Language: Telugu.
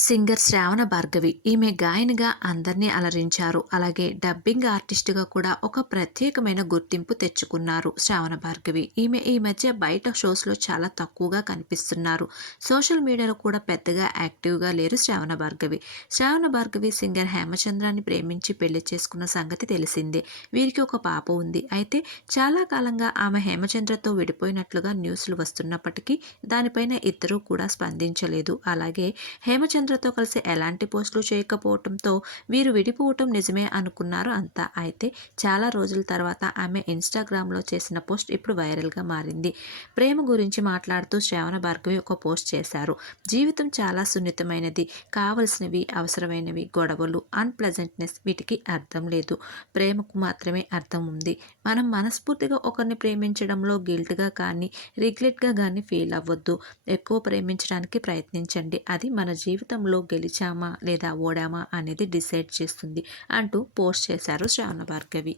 సింగర్ శ్రావణ భార్గవి ఈమె గాయనిగా అందరినీ అలరించారు. అలాగే డబ్బింగ్ ఆర్టిస్టుగా కూడా ఒక ప్రత్యేకమైన గుర్తింపు తెచ్చుకున్నారు శ్రావణ భార్గవి. ఈమె ఈ మధ్య బయట షోస్లో చాలా తక్కువగా కనిపిస్తున్నారు. సోషల్ మీడియాలో కూడా పెద్దగా యాక్టివ్గా లేరు శ్రావణ భార్గవి. శ్రావణ భార్గవి సింగర్ హేమచంద్రాన్ని ప్రేమించి పెళ్ళి చేసుకున్న సంగతి తెలిసిందే. వీరికి ఒక పాప ఉంది. అయితే చాలా కాలంగా ఆమె హేమచంద్రతో విడిపోయినట్లుగా న్యూస్లు వస్తున్నప్పటికీ దానిపైన ఇద్దరూ కూడా స్పందించలేదు. అలాగే హేమచంద్ర హేమచంద్రతో కలిసి ఎలాంటి పోస్టులు చేయకపోవటంతో వీరు విడిపోవటం నిజమే అనుకున్నారు అంతా. అయితే చాలా రోజుల తర్వాత ఆమె ఇన్స్టాగ్రామ్లో చేసిన పోస్ట్ ఇప్పుడు వైరల్గా మారింది. ప్రేమ గురించి మాట్లాడుతూ శ్రావణ భార్గవి ఒక పోస్ట్ చేశారు. జీవితం చాలా సున్నితమైనది. కావలసినవి అవసరమైనవి గొడవలు అన్ప్లెజెంట్నెస్ వీటికి అర్థం లేదు. ప్రేమకు మాత్రమే అర్థం ఉంది. మనం మనస్ఫూర్తిగా ఒకరిని ప్రేమించడంలో గిల్ట్గా కానీ రిగ్రెట్గా కానీ ఫీల్ అవ్వద్దు. ఎక్కువ ప్రేమించడానికి ప్రయత్నించండి. అది మన జీవితం జీవితంలో గెలిచామా లేదా ఓడామా అనేది డిసైడ్ చేస్తుంది అంటూ పోస్ట్ చేశారు శ్రావణ భార్గవి.